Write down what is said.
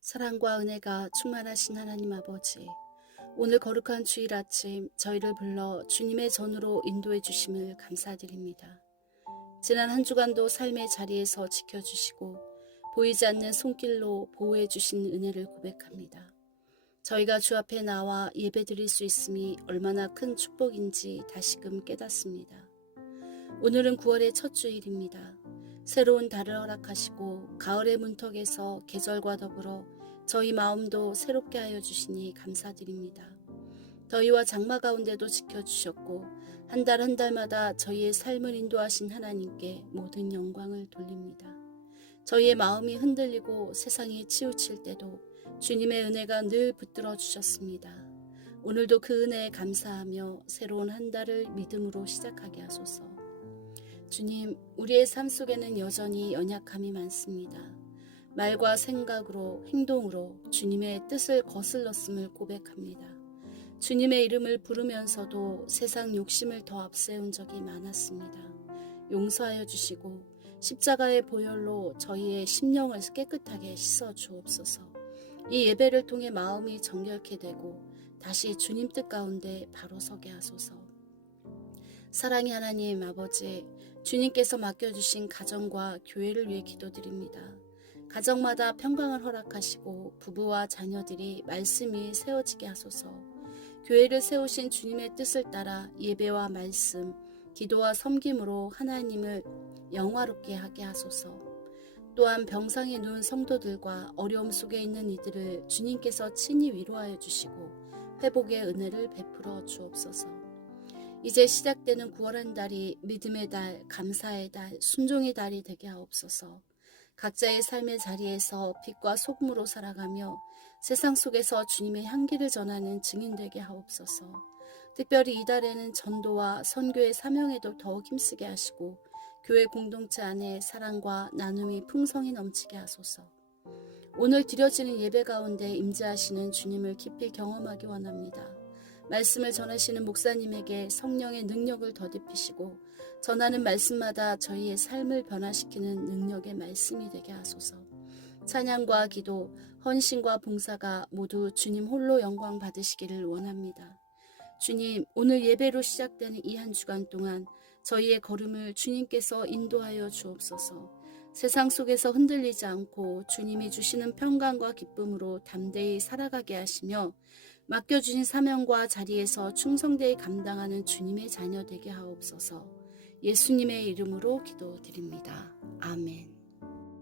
사랑과 은혜가 충만하신 하나님 아버지, 오늘 거룩한 주일 아침 저희를 불러 주님의 전으로 인도해 주심을 감사드립니다. 지난 한 주간도 삶의 자리에서 지켜주시고 보이지 않는 손길로 보호해 주신 은혜를 고백합니다. 저희가 주 앞에 나와 예배 드릴 수 있음이 얼마나 큰 축복인지 다시금 깨닫습니다. 오늘은 9월의 첫 주일입니다. 새로운 달을 허락하시고 가을의 문턱에서 계절과 더불어 저희 마음도 새롭게 하여 주시니 감사드립니다. 더위와 장마 가운데도 지켜주셨고 한달한 달마다 저희의 삶을 인도하신 하나님께 모든 영광을 돌립니다. 저희의 마음이 흔들리고 세상이 치우칠 때도 주님의 은혜가 늘 붙들어 주셨습니다. 오늘도 그 은혜에 감사하며 새로운 한 달을 믿음으로 시작하게 하소서. 주님, 우리의 삶 속에는 여전히 연약함이 많습니다. 말과 생각으로, 행동으로 주님의 뜻을 거슬렀음을 고백합니다. 주님의 이름을 부르면서도 세상 욕심을 더 앞세운 적이 많았습니다. 용서하여 주시고 십자가의 보혈로 저희의 심령을 깨끗하게 씻어 주옵소서. 이 예배를 통해 마음이 정결케 되고 다시 주님 뜻 가운데 바로 서게 하소서. 사랑의 하나님 아버지, 주님께서 맡겨주신 가정과 교회를 위해 기도드립니다. 가정마다 평강을 허락하시고 부부와 자녀들이 말씀이 세워지게 하소서. 교회를 세우신 주님의 뜻을 따라 예배와 말씀, 기도와 섬김으로 하나님을 영화롭게 하게 하소서. 또한 병상에 누운 성도들과 어려움 속에 있는 이들을 주님께서 친히 위로하여 주시고 회복의 은혜를 베풀어 주옵소서. 이제 시작되는 9월 한 달이 믿음의 달, 감사의 달, 순종의 달이 되게 하옵소서. 각자의 삶의 자리에서 빛과 소금으로 살아가며 세상 속에서 주님의 향기를 전하는 증인 되게 하옵소서. 특별히 이달에는 전도와 선교의 사명에도 더욱 힘쓰게 하시고 교회 공동체 안에 사랑과 나눔이 풍성히 넘치게 하소서. 오늘 드려지는 예배 가운데 임재하시는 주님을 깊이 경험하기 원합니다. 말씀을 전하시는 목사님에게 성령의 능력을 더딥히시고 전하는 말씀마다 저희의 삶을 변화시키는 능력의 말씀이 되게 하소서. 찬양과 기도, 헌신과 봉사가 모두 주님 홀로 영광 받으시기를 원합니다. 주님, 오늘 예배로 시작되는 이 한 주간 동안 저희의 걸음을 주님께서 인도하여 주옵소서. 세상 속에서 흔들리지 않고 주님이 주시는 평강과 기쁨으로 담대히 살아가게 하시며 맡겨주신 사명과 자리에서 충성되이 감당하는 주님의 자녀 되게 하옵소서. 예수님의 이름으로 기도드립니다. 아멘.